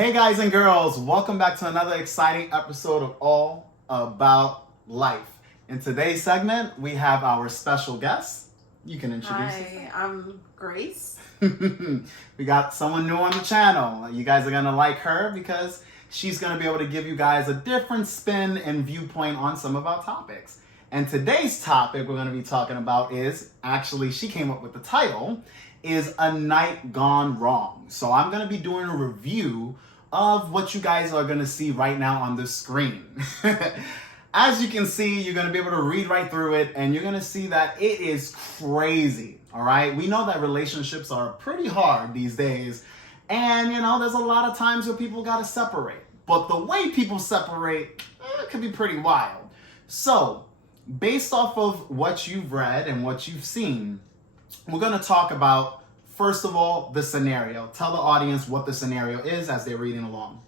Hey guys and girls, welcome back to another exciting episode of All About Life. In today's segment, we have our special guest. You can introduce yourself. Hi, I'm Grace. We got someone new on the channel. You guys are going to like her because she's going to be able to give you guys a different spin and viewpoint on some of our topics. And today's topic we're going to be talking about is, actually she came up with the title, is A Night Gone Wrong. So I'm going to be doing a review of what you guys are going to see right now on the screen. As you can see, you're going to be able to read right through it, and you're going to see that it is crazy, all right? We know that relationships are pretty hard these days, and, there's a lot of times where people got to separate. But the way people separate, it can be pretty wild. So, based off of what you've read and what you've seen, we're going to talk about, first of all, the scenario. Tell the audience what the scenario is as they're reading along.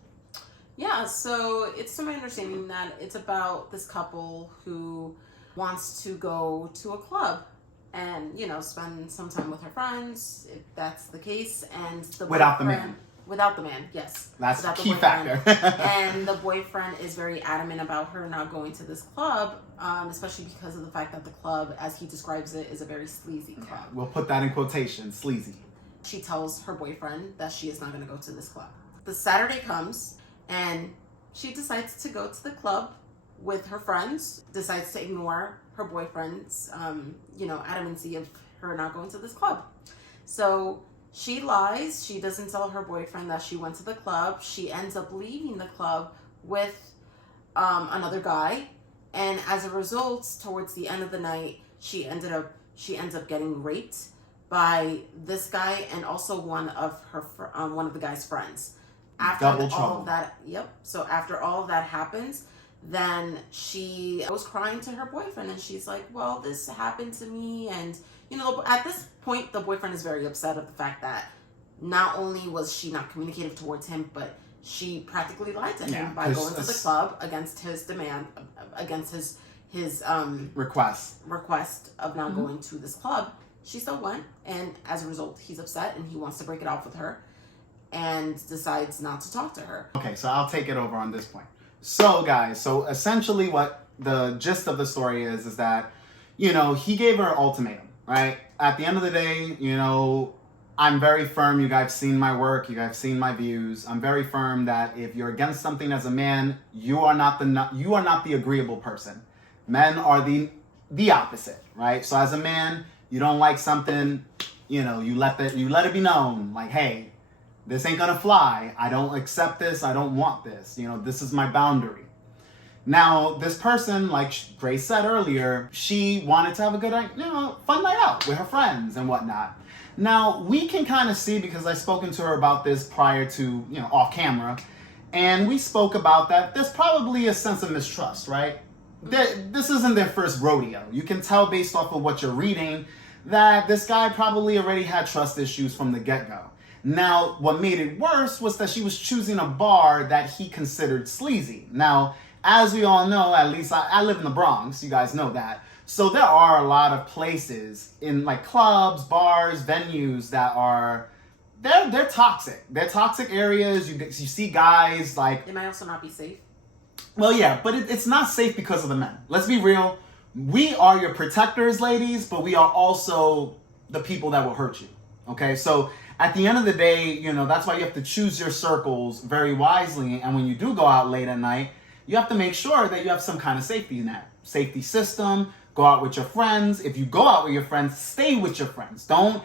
Yeah, so it's to my understanding that it's about this couple who wants to go to a club and, spend some time with her friends, if that's the case, and the Without the man. Without the man, yes. That's a key factor. And the boyfriend is very adamant about her not going to this club, especially because of the fact that the club, as he describes it, is a very sleazy club. Yeah, we'll put that in quotation, sleazy. She tells her boyfriend that she is not going to go to this club. The Saturday comes, and she decides to go to the club with her friends, decides to ignore her boyfriend's, adamancy of her not going to this club. So she lies. She doesn't tell her boyfriend that she went to the club. She ends up leaving the club with another guy. And as a result, towards the end of the night, she ends up getting raped by this guy and also one of the guy's friends. After Double all trouble. of that, So after all of that happens, then she was crying to her boyfriend, and she's like, "Well, this happened to me," and at this point, the boyfriend is very upset of the fact that not only was she not communicative towards him, but she practically lied to him by going to the club against his demand, against his request of not going to this club. She still went, and as a result, he's upset and he wants to break it off with her and decides not to talk to her. Okay, so I'll take it over on this point. So guys, essentially what the gist of the story is that, he gave her an ultimatum, right? At the end of the day, I'm very firm. You guys have seen my work. You guys have seen my views. I'm very firm that if you're against something as a man, you are not the agreeable person. Men are the opposite, right? So as a man, you don't like something, you let it be known, like, hey, this ain't gonna fly. I don't accept this. I don't want this. This is my boundary. Now, this person, like Grace said earlier, she wanted to have a good, fun night out with her friends and whatnot. Now, we can kind of see, because I've spoken to her about this prior to, off camera, and we spoke about that. There's probably a sense of mistrust, right? This isn't their first rodeo. You can tell based off of what you're reading that this guy probably already had trust issues from the get-go. Now, what made it worse was that she was choosing a bar that he considered sleazy. Now, as we all know, at least I live in the Bronx, you guys know that. So there are a lot of places in like clubs, bars, venues that are, they're toxic. They're toxic areas. You see guys like... They might also not be safe. Well, yeah, but it's not safe because of the men. Let's be real. We are your protectors, ladies, but we are also the people that will hurt you. Okay, so at the end of the day, that's why you have to choose your circles very wisely. And when you do go out late at night, you have to make sure that you have some kind of safety net, safety system. Go out with your friends. If you go out with your friends, stay with your friends. Don't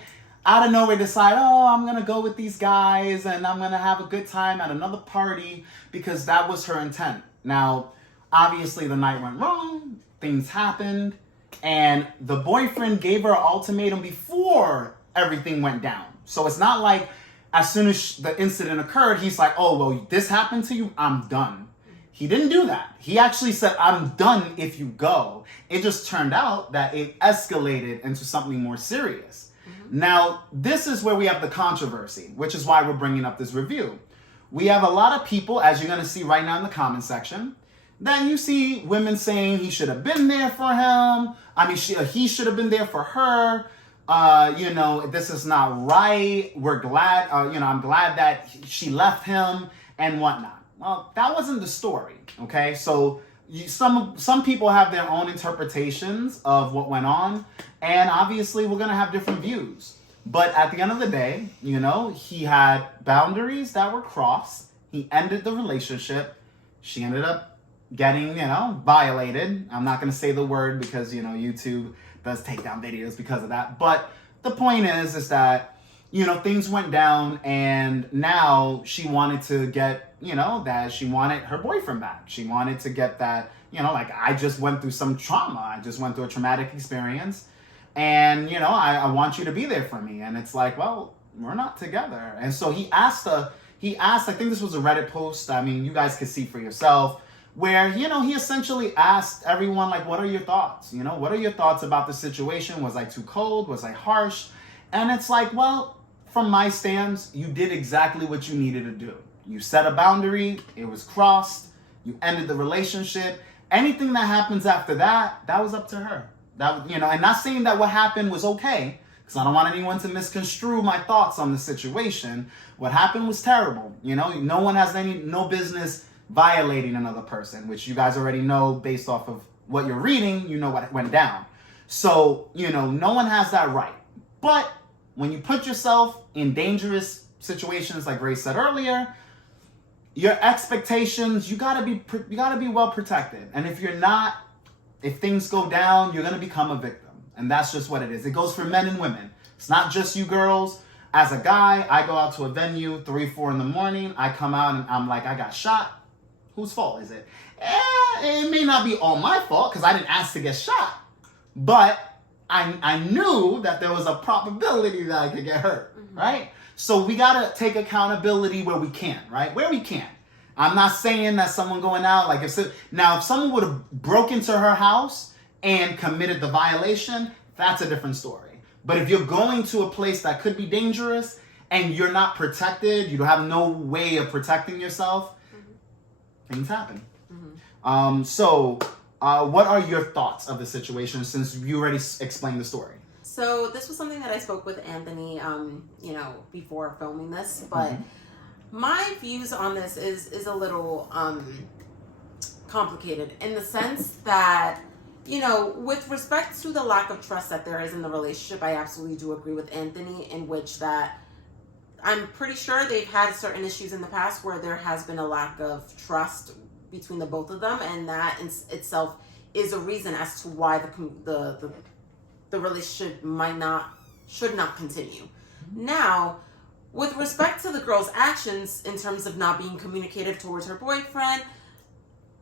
out of nowhere decide, I'm going to go with these guys and I'm going to have a good time at another party, because that was her intent. Now, obviously the night went wrong. Things happened. And the boyfriend gave her an ultimatum before everything went down. So it's not like as soon as the incident occurred, he's like, oh, well, this happened to you, I'm done. He didn't do that. He actually said, I'm done if you go. It just turned out that it escalated into something more serious. Mm-hmm. Now, this is where we have the controversy, which is why we're bringing up this review. We have a lot of people, as you're going to see right now in the comment section, that you see women saying he should have been there for him. He should have been there for her. This is not right. We're glad, I'm glad that she left him and whatnot. Well, that wasn't the story, okay? So some people have their own interpretations of what went on, and obviously we're gonna have different views. But at the end of the day, he had boundaries that were crossed. He ended the relationship. She ended up getting, violated. I'm not gonna say the word because YouTube does take down videos because of that. But the point is that things went down, and now she wanted to get, that she wanted her boyfriend back. She wanted to get that, like, I just went through some trauma. I just went through a traumatic experience, and, I want you to be there for me. And it's like, well, we're not together. And so he asked, I think this was a Reddit post. I mean, you guys can see for yourself, where, he essentially asked everyone, like, what are your thoughts? What are your thoughts about the situation? Was I too cold? Was I harsh? And it's like, well, from my stance, you did exactly what you needed to do. You set a boundary, it was crossed, you ended the relationship. Anything that happens after that was up to her. And not saying that what happened was okay, because I don't want anyone to misconstrue my thoughts on the situation. What happened was terrible. No one has no business violating another person, which you guys already know based off of what you're reading, what went down. So, no one has that right. But when you put yourself in dangerous situations, like Grace said earlier, your expectations, you gotta be well protected. And if you're not, if things go down, you're gonna become a victim. And that's just what it is. It goes for men and women. It's not just you girls. As a guy, I go out to a venue 3, 4 in the morning. I come out and I'm like, I got shot. Whose fault is it? It may not be all my fault because I didn't ask to get shot. But I knew that there was a probability that I could get hurt, right? So we gotta take accountability where we can, right? Where we can. I'm not saying that someone going out, like if someone would have broke into her house and committed the violation, that's a different story. But if you're going to a place that could be dangerous and you're not protected, you have no way of protecting yourself, things happen. What are your thoughts of the situation since you already explained the story? So this was something that I spoke with Anthony, before filming this, but my views on this is a little complicated in the sense that, with respect to the lack of trust that there is in the relationship, I absolutely do agree with Anthony in which that I'm pretty sure they've had certain issues in the past where there has been a lack of trust between the both of them, and that in itself is a reason as to why the relationship should not continue. Now, with respect to the girl's actions in terms of not being communicative towards her boyfriend,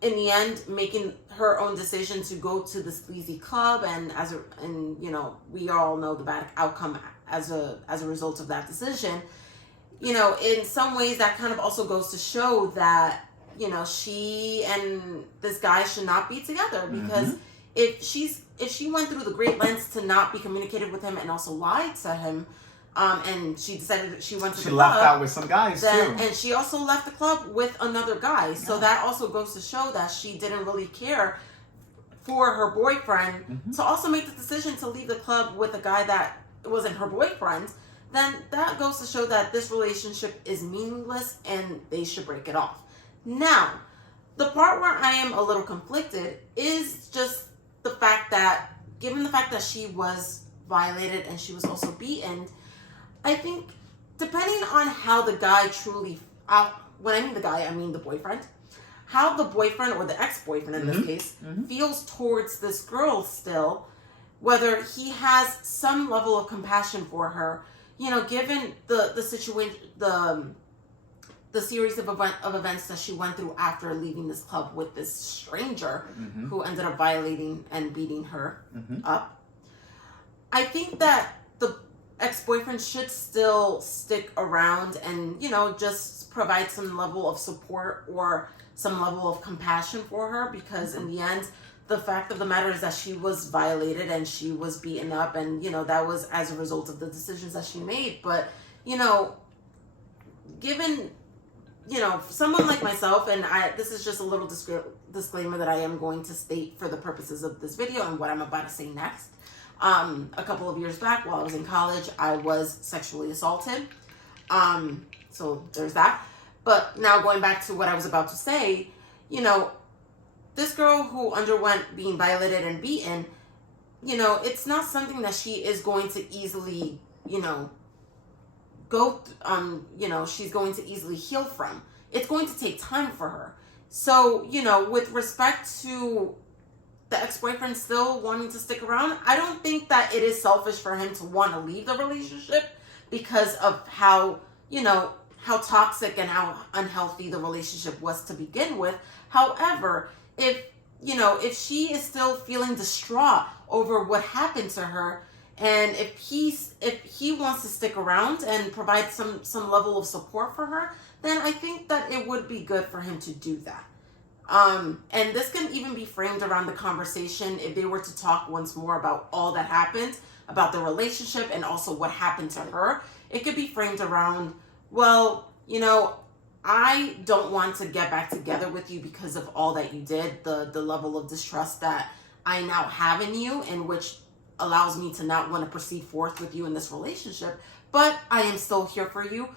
in the end making her own decision to go to the sleazy club, and we all know the bad outcome as a result of that decision. In some ways that kind of also goes to show that she and this guy should not be together, because if she went through the great lengths to not be communicative with him and also lied to him, and she decided that she went to the club. She left out with some guys too. And she also left the club with another guy. Yeah. So that also goes to show that she didn't really care for her boyfriend to also make the decision to leave the club with a guy that wasn't her boyfriend. Then that goes to show that this relationship is meaningless and they should break it off. Now, the part where I am a little conflicted is just the fact that, given the fact that she was violated and she was also beaten, I think depending on how the guy truly, when I mean the guy, I mean the boyfriend, how the boyfriend or the ex-boyfriend in this case feels towards this girl still, whether he has some level of compassion for her, given the situation, the series of events that she went through after leaving this club with this stranger who ended up violating and beating her up. I think that the ex-boyfriend should still stick around and, just provide some level of support or some level of compassion for her, because in the end, the fact of the matter is that she was violated and she was beaten up, and, that was as a result of the decisions that she made. But, given, someone like myself, and this is just a little disclaimer that I am going to state for the purposes of this video and what I'm about to say next. A couple of years back, while I was in college, I was sexually assaulted. So there's that. But now going back to what I was about to say, you know, this girl who underwent being violated and beaten, you know, it's not something that she is going to easily, you know, she's going to easily heal from. It's going to take time for her. So, you know, with respect to the ex-boyfriend still wanting to stick around, I don't think that it is selfish for him to want to leave the relationship because of how, you know, how toxic and how unhealthy the relationship was to begin with. However, if she is still feeling distraught over what happened to her, and if he wants to stick around and provide some level of support for her, then I think that it would be good for him to do that. And this can even be framed around the conversation if they were to talk once more about all that happened, about the relationship and also what happened to her. It could be framed around, well, you know, I don't want to get back together with you because of all that you did, the level of distrust that I now have in you, and which allows me to not want to proceed forth with you in this relationship. But I am still here for you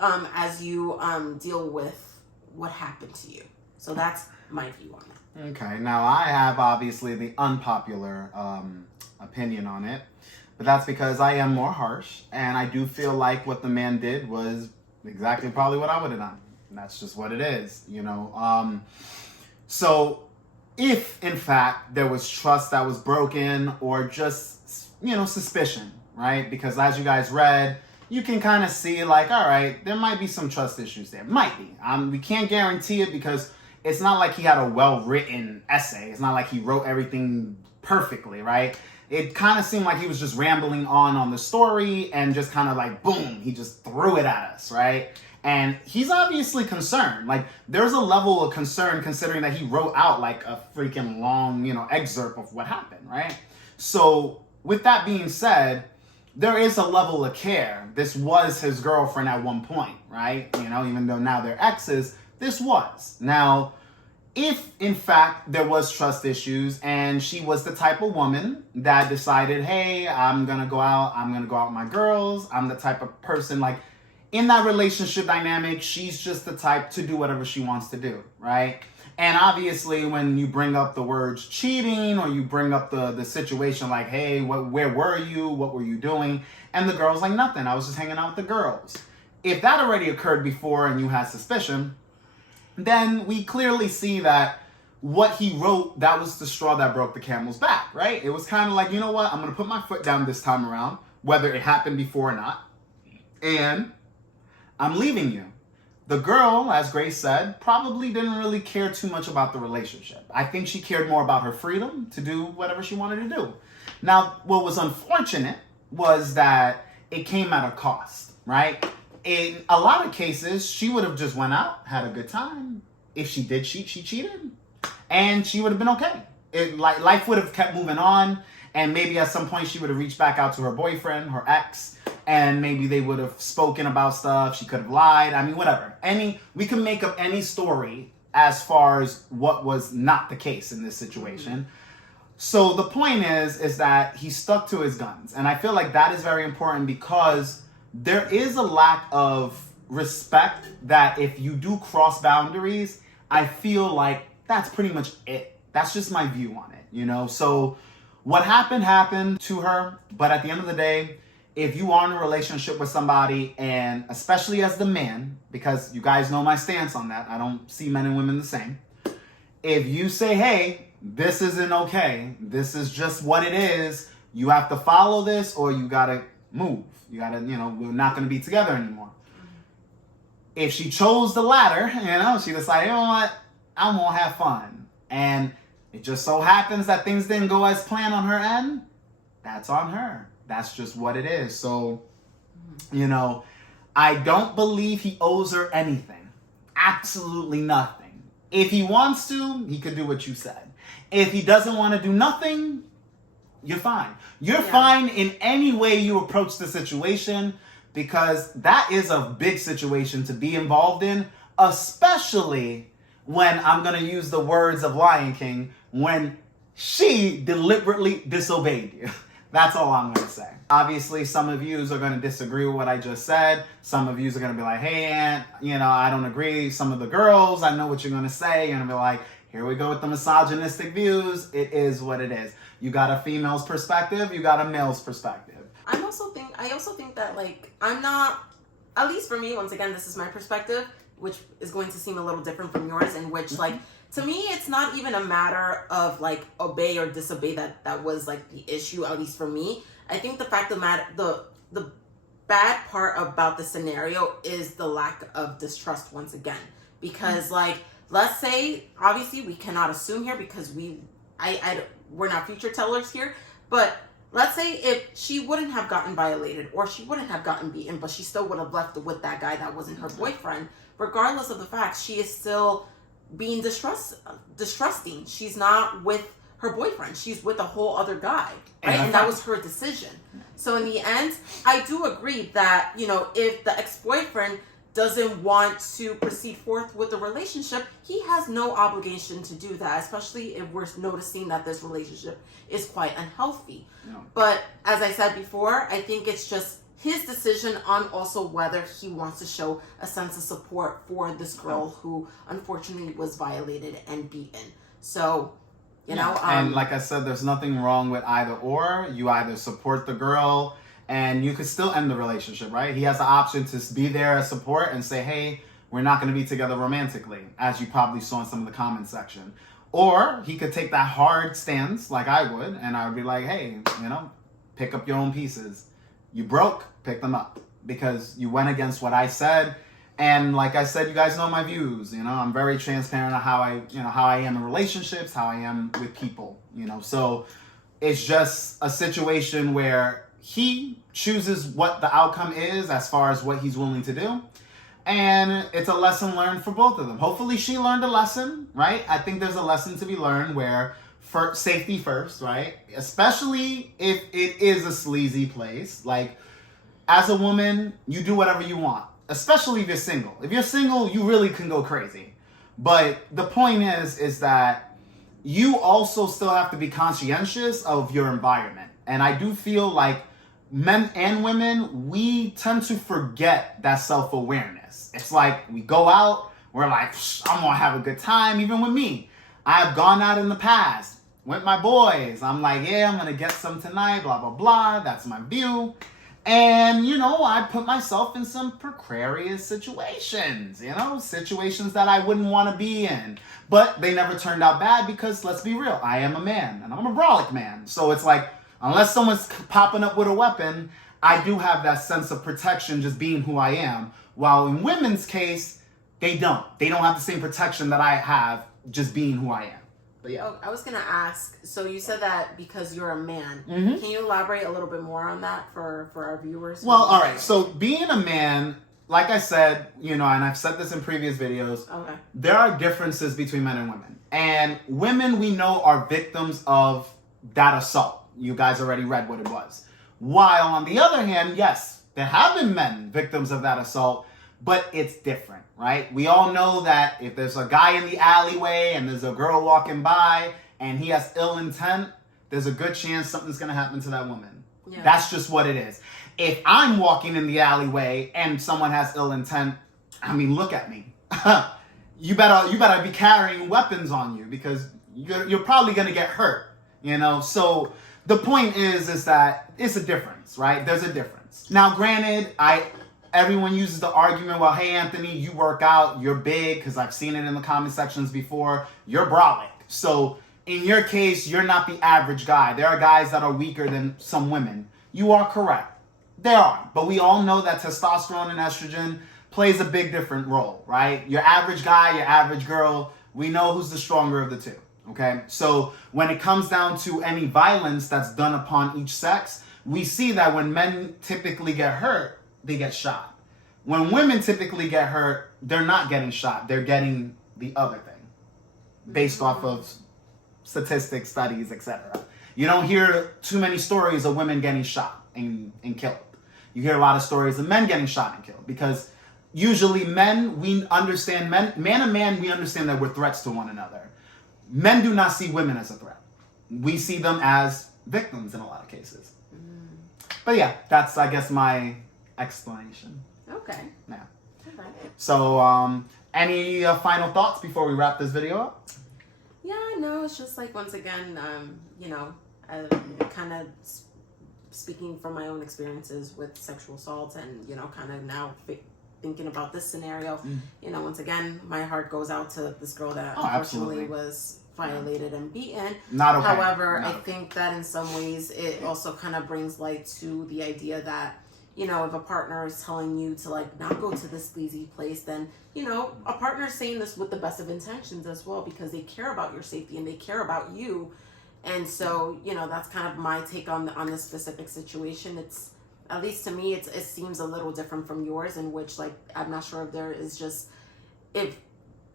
as you deal with what happened to you. So that's my view on it. Okay, now I have obviously the unpopular opinion on it, but that's because I am more harsh, and I do feel like what the man did was exactly probably what I would have done. And that's just what it is, you know. So if in fact there was trust that was broken, or just, you know, suspicion, right? Because as you guys read, you can kind of see like, all right, there might be some trust issues there. Might be. We can't guarantee it because it's not like he had a well-written essay. It's not like he wrote everything perfectly, right? It kind of seemed like he was just rambling on the story and just kind of like, boom, he just threw it at us, right? And he's obviously concerned. Like, there's a level of concern considering that he wrote out like a freaking long, you know, excerpt of what happened, right? So with that being said, there is a level of care. This was his girlfriend at one point, right? You know, even though now they're exes, this was. Now, if in fact there was trust issues and she was the type of woman that decided, hey, I'm gonna go out with my girls, I'm the type of person, like, in that relationship dynamic, she's just the type to do whatever she wants to do, right? And obviously when you bring up the words cheating, or you bring up the situation like, hey, where were you? What were you doing? And the girl's like, nothing, I was just hanging out with the girls. If that already occurred before and you had suspicion, then we clearly see that what he wrote, that was the straw that broke the camel's back, right? It was kind of like, you know what? I'm going to put my foot down this time around, whether it happened before or not. And I'm leaving you. The girl, as Grace said, probably didn't really care too much about the relationship. I think she cared more about her freedom to do whatever she wanted to do. Now, what was unfortunate was that it came at a cost, right? In a lot of cases, she would have just went out, had a good time. If she did cheat, she cheated. And she would have been okay. Life would have kept moving on. And maybe at some point she would have reached back out to her boyfriend, her ex, and maybe they would have spoken about stuff. She could have lied. I mean, whatever. We can make up any story as far as what was not the case in this situation. So the point is that he stuck to his guns. And I feel like that is very important because there is a lack of respect that if you do cross boundaries, I feel like that's pretty much it. That's just my view on it, you know? So what happened to her. But at the end of the day, if you are in a relationship with somebody, and especially as the man, because you guys know my stance on that, I don't see men and women the same. If you say, hey, this isn't okay, this is just what it is, you have to follow this or you gotta move. You gotta, you know, we're not gonna be together anymore. If she chose the latter, you know, she decided, you know what, I'm gonna have fun. And it just so happens that things didn't go as planned on her end, that's on her. That's just what it is. So, you know, I don't believe he owes her anything. Absolutely nothing. If he wants to, he could do what you said. If he doesn't want to do nothing, you're fine. You're fine in any way you approach the situation, because that is a big situation to be involved in, especially when, I'm going to use the words of Lion King, when she deliberately disobeyed you. That's all I'm going to say. Obviously, some of you are going to disagree with what I just said. Some of you are going to be like, hey, Aunt, I don't agree. Some of the girls, I know what you're going to say. You're going to be like, here we go with the misogynistic views. It is what it is. You got a female's perspective. You got a male's perspective. I also think that, like, I'm not, at least for me, once again, this is my perspective, which is going to seem a little different from yours, in which, like, to me, it's not even a matter of, like, obey or disobey that was, like, the issue, at least for me. I think the fact of the bad part about the scenario is the lack of distrust once again. Because, like, let's say, obviously, we cannot assume here because we're not future tellers here, but let's say if she wouldn't have gotten violated or she wouldn't have gotten beaten, but she still would have left with that guy that wasn't her boyfriend, regardless of the fact, she is still being distrusting. She's not with her boyfriend. She's with a whole other guy, right? And that was her decision. So in the end, I do agree that, if the ex-boyfriend doesn't want to proceed forth with the relationship, he has no obligation to do that, especially if we're noticing that this relationship is quite unhealthy. No. But as I said before, I think it's just his decision on also whether he wants to show a sense of support for this girl who unfortunately was violated and beaten. So, and like I said, there's nothing wrong with either or. You either support the girl and you could still end the relationship, right? He has the option to be there as support and say, hey, we're not going to be together romantically, as you probably saw in some of the comment section. Or he could take that hard stance like I would, and I would be like, hey, pick up your own pieces. You broke, pick them up, because you went against what I said. And like I said, you guys know my views. I'm very transparent on how I am in relationships, how I am with people. So it's just a situation where he chooses what the outcome is as far as what he's willing to do. And it's a lesson learned for both of them. Hopefully she learned a lesson, right? I think there's a lesson to be learned where safety first, right? Especially if it is a sleazy place. Like, as a woman, you do whatever you want, especially if you're single. If you're single, you really can go crazy. But the point is that you also still have to be conscientious of your environment. And I do feel like men and women, we tend to forget that self-awareness. It's like we go out, we're like, I'm gonna have a good time. Even with me, I've gone out in the past with my boys. I'm like, yeah, I'm gonna get some tonight, blah, blah, blah. That's my view. And, I put myself in some precarious situations, situations that I wouldn't want to be in. But they never turned out bad because, let's be real, I am a man and I'm a brolic man. So it's like, unless someone's popping up with a weapon, I do have that sense of protection just being who I am. While in women's case, they don't. They don't have the same protection that I have just being who I am. But yeah. I was going to ask, so you said that because you're a man. Mm-hmm. Can you elaborate a little bit more on that for our viewers? Well, all right. So being a man, like I said, and I've said this in previous videos, okay, there are differences between men and women. And women, we know, are victims of that assault. You guys already read what it was. While on the other hand, yes, there have been men victims of that assault, but it's different, right? We all know that if there's a guy in the alleyway and there's a girl walking by and he has ill intent, there's a good chance something's going to happen to that woman. Yeah. That's just what it is. If I'm walking in the alleyway and someone has ill intent, look at me. You better be carrying weapons on you because you're probably going to get hurt, So the point is that it's a difference, right? There's a difference. Now, granted, everyone uses the argument, well, hey, Anthony, you work out, you're big, because I've seen it in the comment sections before, you're brolic. So in your case, you're not the average guy. There are guys that are weaker than some women. You are correct. There are. But we all know that testosterone and estrogen plays a big different role, right? Your average guy, your average girl, we know who's the stronger of the two. Okay, so when it comes down to any violence that's done upon each sex, we see that when men typically get hurt, they get shot. When women typically get hurt, they're not getting shot. They're getting the other thing based off of statistics, studies, etc. You don't hear too many stories of women getting shot and killed. You hear a lot of stories of men getting shot and killed because usually men, we understand, man and man, we understand that we're threats to one another. Men do not see women as a threat. We see them as victims in a lot of cases. But yeah, that's, I guess, my explanation. Okay. Yeah. Okay. So, any final thoughts before we wrap this video up? Yeah, no, it's just like, once again, you know, kind of speaking from my own experiences with sexual assault, and, you know, kind of now thinking about this scenario, you know, once again, my heart goes out to this girl that unfortunately was violated and beaten. Not okay. However, I think that in some ways it also kind of brings light to the idea that, you know, if a partner is telling you to, like, not go to this sleazy place, then, you know, a partner is saying this with the best of intentions as well, because they care about your safety and they care about you. And so, you know, that's kind of my take on this specific situation. It's, at least to me, it seems a little different from yours, in which, like, I'm not sure if there is just, if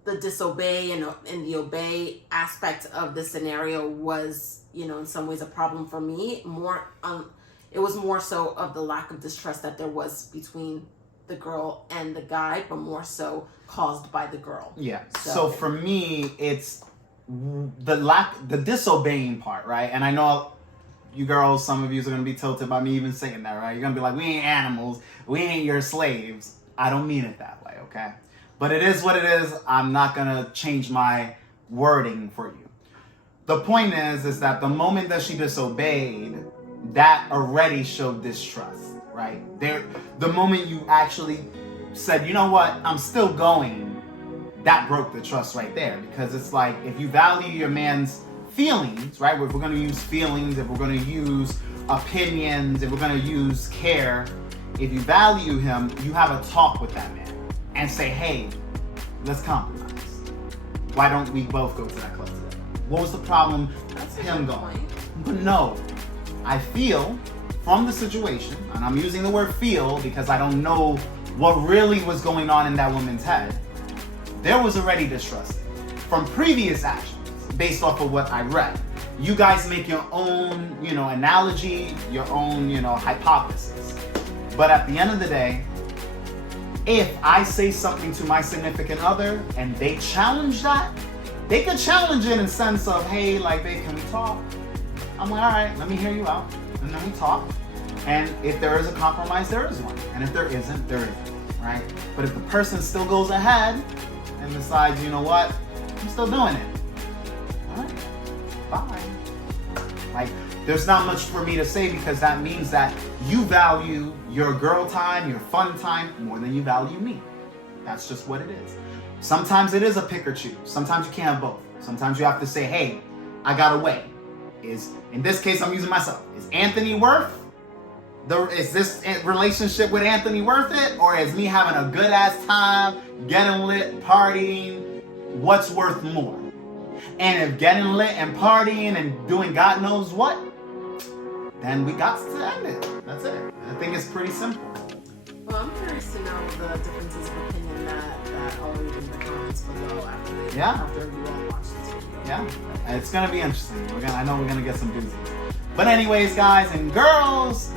the disobey and the obey aspect of the scenario was, you know, in some ways a problem for me. More, it was more so of the lack of distrust that there was between the girl and the guy, but more so caused by the girl. Yeah. So for me, it's the disobeying part, right? And I know you girls, some of you are going to be tilted by me even saying that, right? You're going to be like, we ain't animals. We ain't your slaves. I don't mean it that way, okay? But it is what it is. I'm not going to change my wording for you. The point is that the moment that she disobeyed, that already showed distrust, right? The moment you actually said, you know what, I'm still going, that broke the trust right there. Because it's like, if you value your man's feelings, right? If we're going to use feelings, if we're going to use opinions, if we're going to use care, if you value him, you have a talk with that man and say, hey, let's compromise. Why don't we both go to that club today? What was the problem with him going? But no, I feel from the situation, and I'm using the word feel because I don't know what really was going on in that woman's head, there was already distrust from previous actions based off of what I read. You guys make your own, you know, analogy, your own, you know, hypothesis. But at the end of the day, if I say something to my significant other and they challenge that, they could challenge it in the sense of, hey, like, babe, can we talk? I'm like, all right, let me hear you out. And then we talk. And if there is a compromise, there is one. And if there isn't, there isn't, right? But if the person still goes ahead and decides, you know what, I'm still doing it. All right, bye. Like, there's not much for me to say, because that means that you value your girl time, your fun time, more than you value me. That's just what it is. Sometimes it is a pick or choose. Sometimes you can't have both. Sometimes you have to say, hey, I gotta weigh. In this case, I'm using myself. Is Anthony is this relationship with Anthony worth it? Or is me having a good ass time, getting lit, partying, what's worth more? And if getting lit and partying and doing God knows what, then we got to end it. That's it. I think it's pretty simple. Well, I'm curious to know the differences of opinion that I'll read in the comments below after you all watch this video. Yeah, it's gonna be interesting. I know we're gonna get some doozies. But anyways, guys and girls,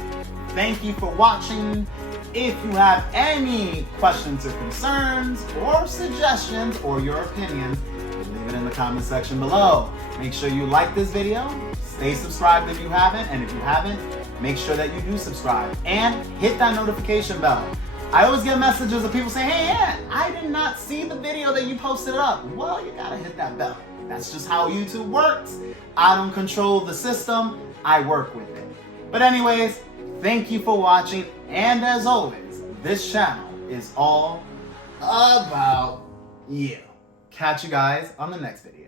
thank you for watching. If you have any questions or concerns or suggestions or your opinions, leave it in the comment section below. Make sure you like this video. Stay subscribed if you haven't, and if you haven't, make sure that you do subscribe and hit that notification bell. I always get messages of people saying, hey, Ant, I did not see the video that you posted up. Well, you gotta hit that bell. That's just how YouTube works. I don't control the system. I work with it. But anyways, thank you for watching. And as always, this channel is all about you. Catch you guys on the next video.